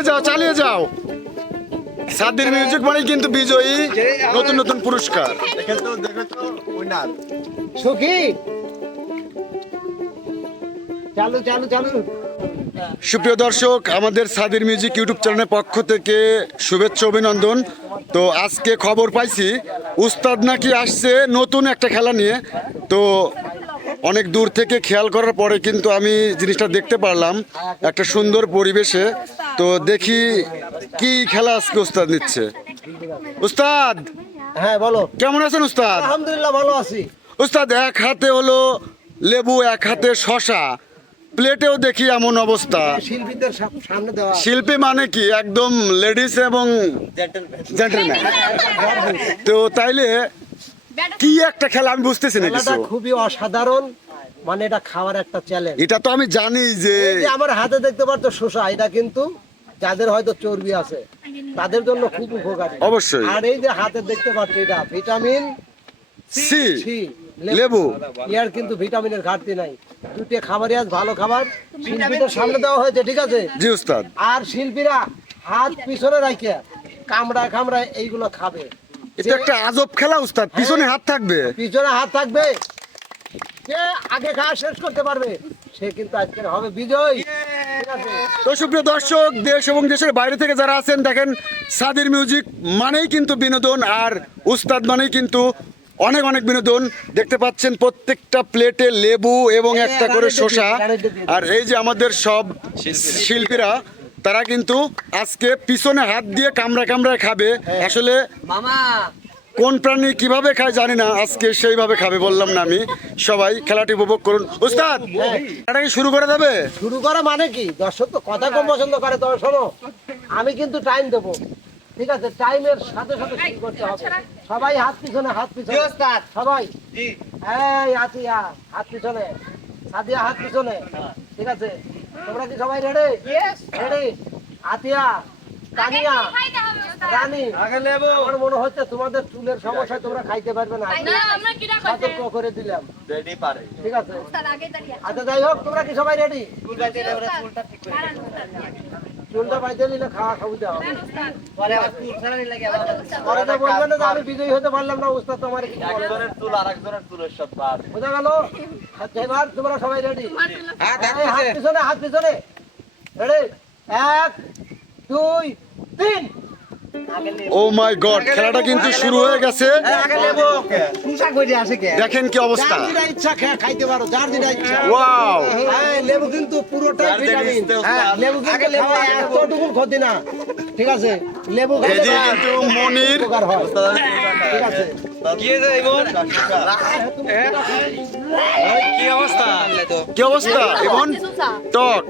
চালিয়ে যাও চালিয়ে যাও। সাদির মিউজিক মানে কিন্তু বিজয়ী নতুন নতুন পুরস্কার। দেখে তো দেখে তো উইনার সুখী। চালু চালু চালু। সুপ্রিয় দর্শক আমাদের সাদির মিউজিক ইউটিউব চ্যানেলের পক্ষ থেকে শুভেচ্ছা অভিনন্দন। তো আজকে খবর পাইছি উস্তাদ নাকি আসছে নতুন একটা খেলা নিয়ে। তো অনেক দূর থেকে খেয়াল করার পরে কিন্তু আমি জিনিসটা দেখতে পারলাম একটা সুন্দর পরিবেশে তো দেখি কি খেলা আজকে উস্তাদ নিচ্ছে? উস্তাদ! হ্যাঁ বলো। কেমন আছেন উস্তাদ? আলহামদুলিল্লাহ ভালো আছি। উস্তাদ এক হাতে হলো লেবু এক হাতে শশা। প্লেটেও দেখি এমন অবস্থা। শিল্পীদের সামনে দেওয়া। শিল্পী মানে কি? একদম লেডিস এবং জেন্টলম্যান তো তাইলে কি একটা খেলা আমি বুঝতেছি না কিছু। খুবই অসাধারণ। মানে এটা খাওয়ার একটা চ্যালেঞ্জ এটা তো আমি জানি যে আমার হাতে দেখতে পারতো শসা এটা কিন্তু যাদের হয়তো চর্বি আছে তাদের জন্য খুব উপকারী। অবশ্যই। আর এই যে হাতে দেখতে পাচ্ছ এটা ভিটামিন সি লেবু। ইয়ার কিন্তু ভিটামিনের ঘাটতি নাই। দুটি খাবারই আজ ভালো খাবার। শিল্পীদের সামনে দেওয়া হয়েছে ঠিক আছে? জি উস্তাদ। আর শিল্পীরা হাত পিছনে রাখে কামড়া কামড়া এইগুলো খাবে। এটা একটা আজব খেলা উস্তাদ। পিছনে হাত থাকবে। পিছনে হাত থাকবে। কে আগে খাওয়া শেষ করতে পারবে সে কিন্তু আজকে হবে বিজয়। তো সুপ্রিয় দর্শক দেশ এবং দেশের বাইরে থেকে যারা আছেন দেখেন সাদির মিউজিক মানেই কিন্তু বিনোদন আর উস্তাদ মানেই কিন্তু অনেক অনেক বিনোদন। দেখতে পাচ্ছেন প্রত্যেকটা প্লেটে লেবু এবং একটা করে শসা। আর এই যে আমাদের সব শিল্পীরা তারা কিন্তু আজকে পিছনে হাত দিয়ে কামড়া কামড়ায় খাবে। আসলে মামা কোন প্রাণী কীভাবে খায় জানি না আজকে সেইভাবে খাবে বললাম না আমি। সবাই খেলাটি উপভোগ করুন। উস্তাদ এটা কি শুরু করে দেবে শুরু করা মানে কি? দর্শক তো কথা কম পছন্দ করে তবে শোনো আমি কিন্তু টাইম দেব। ঠিক আছে? টাইমের সাথে সাথে শুরু করতে হবে। সবাই হাত পিছনে হাত পিছনে। সবাই। এই আতিয়া হাত পিছনে। সাদিয়া হাত পিছনে। ঠিক আছে? তোমরা কি সবাই রেডি রেডি আতিয়া তানিয়া। রানী আমার মনে হচ্ছে তোমাদের চুলের সমস্যায় তোমরা খাইতে পারবে না। সতর্ক করে দিলাম। রেডি পারে। ঠিক আছে? আচ্ছা যাই হোক তোমরা কি সবাই রেডি চুলটা পাইতে নিলে খাওয়া খাবু দেওয়া হবে। পরে তো বলবে না আমি বিজয়ী হতে পারলাম না উস্তাদ তোমার কি একজনের চুল আর চুলের সব বার বোঝা গেল? আচ্ছা, এবার তোমরা সবাই রেডি হাত পিছনে। হাত পিছনে। রেডি এক দুই তিন। ও মাই গড খেলাটা কিন্তু শুরু হয়ে গেছে। দেখেন কি অবস্থা। লেবু কিন্তু পুরোটাই। লেবু এতটুকু ক্ষতি না ঠিক আছে লেবু মনির। কি অবস্থা? টক।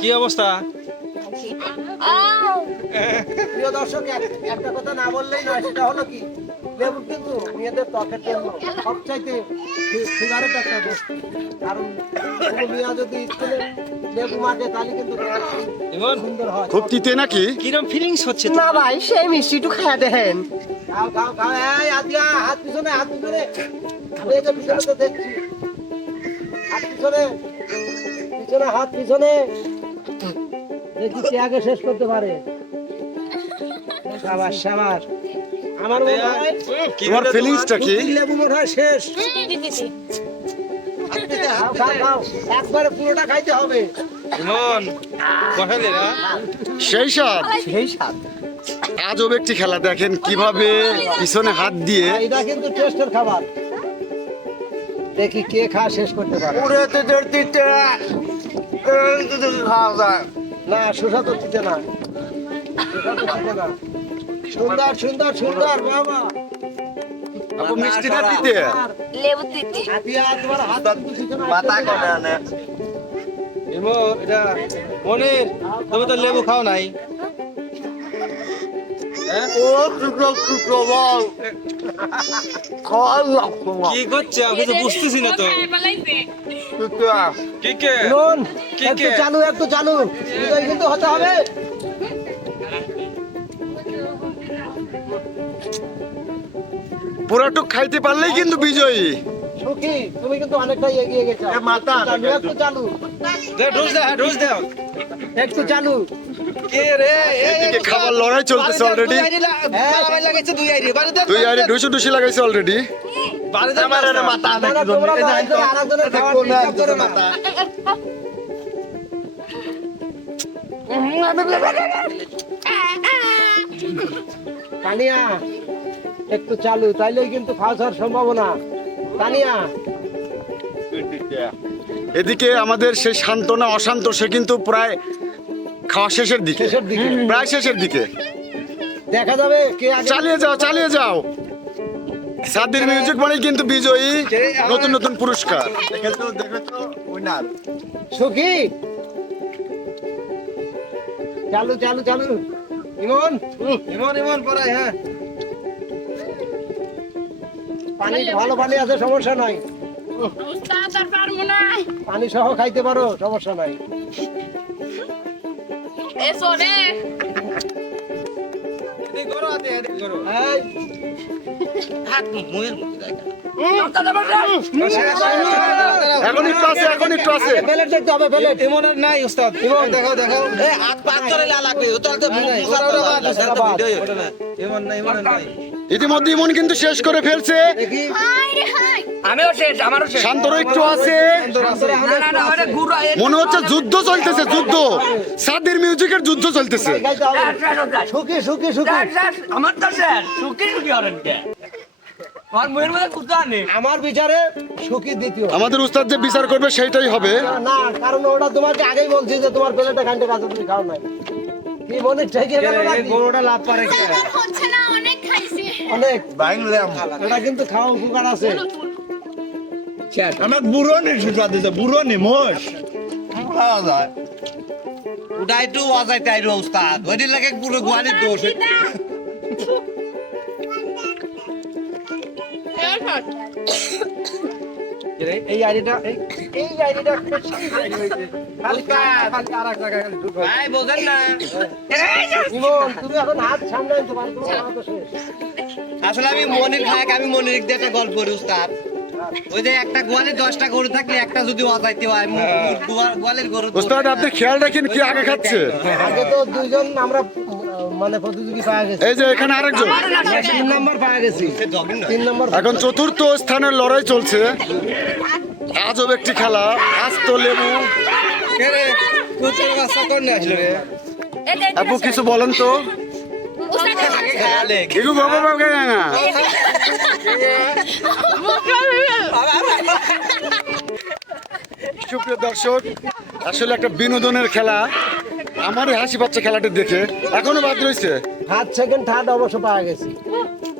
কি অবস্থা? প্রিয় দর্শক একটা কথা না বললেই নয় সেটা হলো কি? লেবু কিন্তু মেয়েদের ত্বকের জন্য সবচাইতে ফিভারেট একটা বস্তু। কারণ মেয়ে যদি স্কুলে লেবু মাখে তাহলে কিন্তু সুন্দর হয়। খুব তিতে নাকি? কিরম ফিলিংস হচ্ছে না ভাই সেই মিষ্টি একটু খাইয়া দেখেন। খাও খাও খাও। এই আদিয়া হাত পিছনে হাত পিছনে। আমি এই যে পিছনে তো দেখছি। হাত পিছনে পিছনে হাত পিছনে। দেখি আগে শেষ করতে পারে? সাবাস সাবাস। আমার মনে হয় তোমার ফিলিংসটা কি? লেবু মনে হয় শেষ। খাও খাও একবারে পুরোটা খাইতে হবে। সেই সাথ সেই স্বাদ। আজব একটি খেলা দেখেন কীভাবে পিছনে হাত দিয়ে এটা কিন্তু টেস্টের খাবার। দেখি কে খা শেষ করতে পারে। শোষা তো দিতে না শোষা তো দিতে না। সুন্দর সুন্দর সুন্দর বাবা। আপু মিষ্টিটা দিতে। লেবু দিতে তোমার হাত পাতা আসছে না। আনে? এটা মনির তুমি তো লেবু খাও নাই। হ্যাঁ? ও টুকরো টুকরো বল। খাওয়া কি করছে? আমি তো বুঝতেছি না তো। কি কে? নুন। কি একটু একটু চালু কিন্তু হতে হবে। পুরাটুক খাইতে পারলেই কিন্তু বিজয়ী। সুখী তুমি কিন্তু অনেকটাই এগিয়ে গেছো। মাথা একটু চালু দে ঢুস দে ঢুস একটু চালু কে রে? এদিকে খাবার লড়াই চলতেছে অলরেডি লাগাইছে দুই অলরেডি বাড়ি দে আমার এনে মাথা না, না, তোমরা তো একজন আরেকজনের খাবার disturb করো না। তানিয়া একটু চালু তাইলেই কিন্তু ফাউস হওয়ার সম্ভাবনা। তানিয়া। এদিকে আমাদের সে শান্ত না অশান্ত সে কিন্তু প্রায় খাওয়া শেষের দিকে। শেষের দিকে। প্রায় শেষের দিকে। দেখা যাবে কে আগে চালিয়ে যাও চালিয়ে যাও। সাদির মিউজিক মানে কিন্তু বিজয়ী নতুন নতুন পুরস্কার। দেখেছ দেখেছ উইনার। সুখী? চালু চালু চালু। ইমন ইমন ইমন পড়াই হ্যাঁ। পানি ভালো পানি আছে সমস্যা নাই। পানি সহ খাইতে পারো সমস্যা নাই। এদিক করো আতে এদিক করো। এই, এখন একটু আছে এখন একটু আছে। প্লেট দেখতে হবে প্লেট ইমনের নাই উস্তাদ। ইমন দেখো দেখো এই হাত পাত করে লাগবে ও তো ভিডিও ইমন নাই। ইমন নাই। ইতিমধ্যে ইমন কিন্তু শেষ করে ফেলছে। আমিও শেষ আমারও শেষ। শান্তর একটু আছে। মনে হচ্ছে যুদ্ধ চলতেছে যুদ্ধ। সাদির মিউজিকের যুদ্ধ চলতেছে। সুখী সুখী সুখী। আমার তো শেষ। সুখী সুখী হরেন আমার বিচারে সুখী দ্বিতীয়। আমাদের উস্তাদ যে বিচার করবে সেইটাই হবে। না কারণ ওটা তোমাকে আগেই বলছি যে তোমার প্লেটে খাইতে কাছে তুমি খাও নাই। কি মনে ঠেকে গেল গরুটা লাভ পারে অনেক। বাইংলাম এটা কিন্তু খাওয়া উপকার আছে। আমার বুড়ো নি সুস্বাদ দিতে বুড়ো নি মোষ। খাওয়া যায়। ওটা একটু অজাইতে আইরো উস্তাদ। ওইদিন লাগে পুরো গোয়ালির দোষ এই আইডিটা এই এই আইডিটা হইছে। খালি খালি আরেক জায়গায় খালি ভাই বোঝেন না। তুমি এখন হাত সামনে পারো তোমার তো শেষ। আসলে আমি মনির খাক আমি মনির দিয়ে একটা গল্প উস্তাদ। ওই যে একটা গোয়ালে দশটা গরু থাকলে একটা যদি অজাইতে হয় গোয়া- গোয়ালের গরু। উস্তাদ আপনি খেয়াল রাখেন কি আগে খাচ্ছে? আগে তো দুইজন আমরা মানে প্রতিযোগী পাওয়া গেছি। এই যে এখানে আরেকজন। তিন নম্বর পাওয়া গেছি। তিন নম্বর এখন চতুর্থ স্থানের লড়াই চলছে। আজব একটি খেলা। লেবু। কোন আসলো রে। আপু কিছু বলেন তো। বাবা না। সুপ্রিয় দর্শক আসলে একটা বিনোদনের খেলা। আমারই হাসি পাচ্ছে খেলাটি দেখে। এখনও বাদ রয়েছে? হাত সেকেন্ড থার্ড অবশ্য পাওয়া গেছে।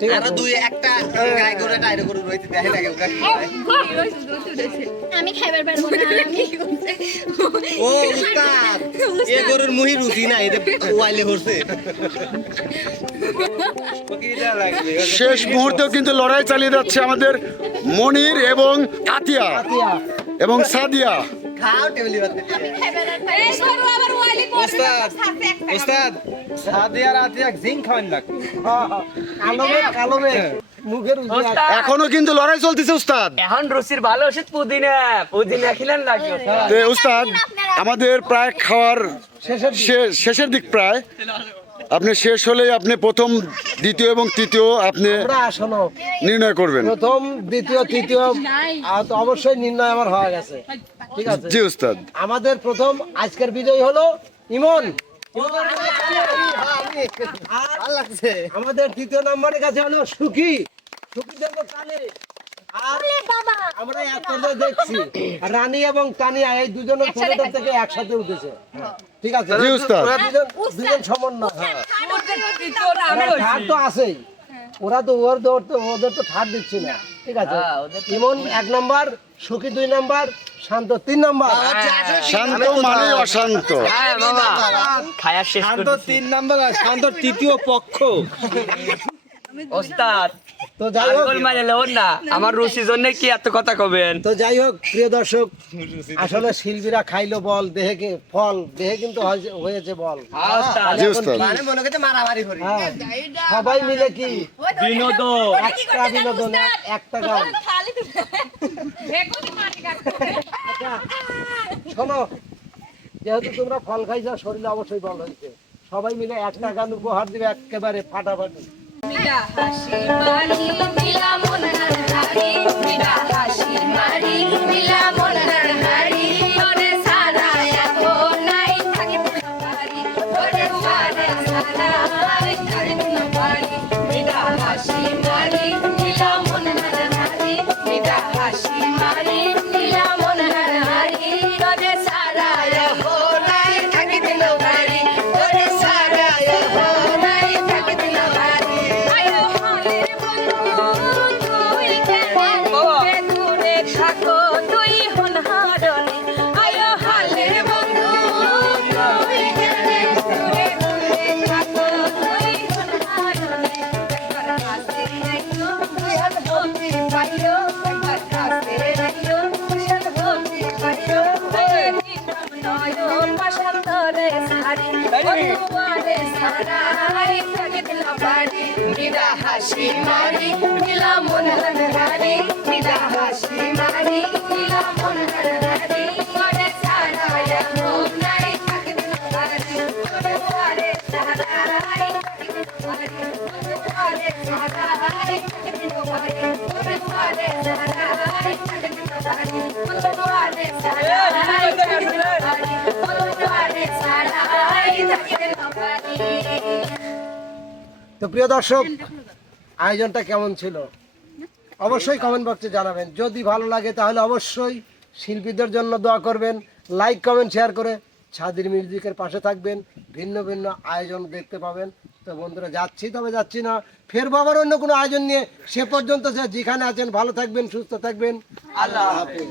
ঠিক আছে। দুই একটা গাই গরু একটা আইরো রয়েছে দেখে লাগে ওটা আমি খাইবার পারব না। ও এ গরুর মুহি রুচি না এতে ওয়াইলে হচ্ছে। শেষ মুহূর্তেও কিন্তু লড়াই চালিয়ে যাচ্ছে আমাদের মনির এবং আতিয়া আতিয়া, এবং সাদিয়া। সাদিয়া রাতিয়া জিং খাওয়ান লাগবে। কালো কালো এখনও কিন্তু লড়াই চলতেছে উস্তাদ এখন রুচির ভালো ওষুধ পুদিনা পুদিনা খিলেন লাগবে উস্তাদ আমাদের প্রায় খাওয়ার শেষের শেষের দিক প্রায়। আপনি শেষ হলেই আপনি প্রথম দ্বিতীয় এবং তৃতীয় আপনি নির্ণয় করবেন। প্রথম দ্বিতীয় তৃতীয় অবশ্যই নির্ণয় আমার হয়ে গেছে। ঠিক আছে? জি উস্তাদ আমাদের প্রথম আজকের বিজয়ী হলো ইমন। আমাদের তৃতীয় নম্বরের কাছে হলো সুখী। সুখী কালে আমরা এক পর্যায়ে দেখছি রানী এবং তানিয়া এই দুজনের ছেলেটার থেকে একসাথে উঠেছে। ঠিক আছে? জি উস্তাদ। ওরা দুজন দুজন সমন্বয় হ্যাঁ। তো আছেই। ওরা তো ওর তো ওদের তো থার্ড দিচ্ছি না। ঠিক আছে? ইমন এক নাম্বার সুখী দুই নাম্বার শান্ত তিন নাম্বার। শান্ত মানে অশান্ত। হ্যাঁ বাবা। খায়া শেষ শান্ত তিন নাম্বার শান্ত তৃতীয় পক্ষ। ওস্তাদ। তো যাই হোক মানে না। আমার রুচির জন্য কি এত কথা কবেন? তো যাই হোক প্রিয় দর্শক আসলে শিল্পীরা খাইলো বল দেহে কি- ফল দেহে কিন্তু হয়েছে- বল। জি উস্তাদ করছে মারামারি করি। হ্যাঁ সবাই মিলে কি? বিনোদন। একটা বিনোদন একটা গান। আচ্ছা, শোনো যেহেতু তোমরা ফল খাইছো শরীরে অবশ্যই বল হয়েছে। সবাই মিলে একটা গান উপহার দিবে একেবারে ফাটাফাটি। মিলা হাসি মারি মিলা হাসি মারি মিলা মন হারি মিলা হাসি মারি মিলা মন হারি ওরে সারাই নাই থাকে দিল বাড়ি ওরে ওরে সারাই থাকে দিল বাড়ি ওরে ওরে সারাই থাকে দিল বাড়ি ওরে ওরে সারাই থাকে দিল তো প্রিয় দর্শক, আয়োজনটা কেমন ছিল? অবশ্যই কমেন্ট বক্সে জানাবেন। যদি ভালো লাগে, তাহলে অবশ্যই শিল্পীদের জন্য দোয়া করবেন। লাইক কমেন্ট শেয়ার করে ছাদির মিউজিকের পাশে থাকবেন। ভিন্ন ভিন্ন আয়োজন দেখতে পাবেন। তো বন্ধুরা, যাচ্ছি তবে যাচ্ছি না। ফেরবো আবার অন্য কোনো আয়োজন নিয়ে। সে পর্যন্ত যেখানে আছেন, ভালো থাকবেন, সুস্থ থাকবেন। আল্লাহ হাফেজ।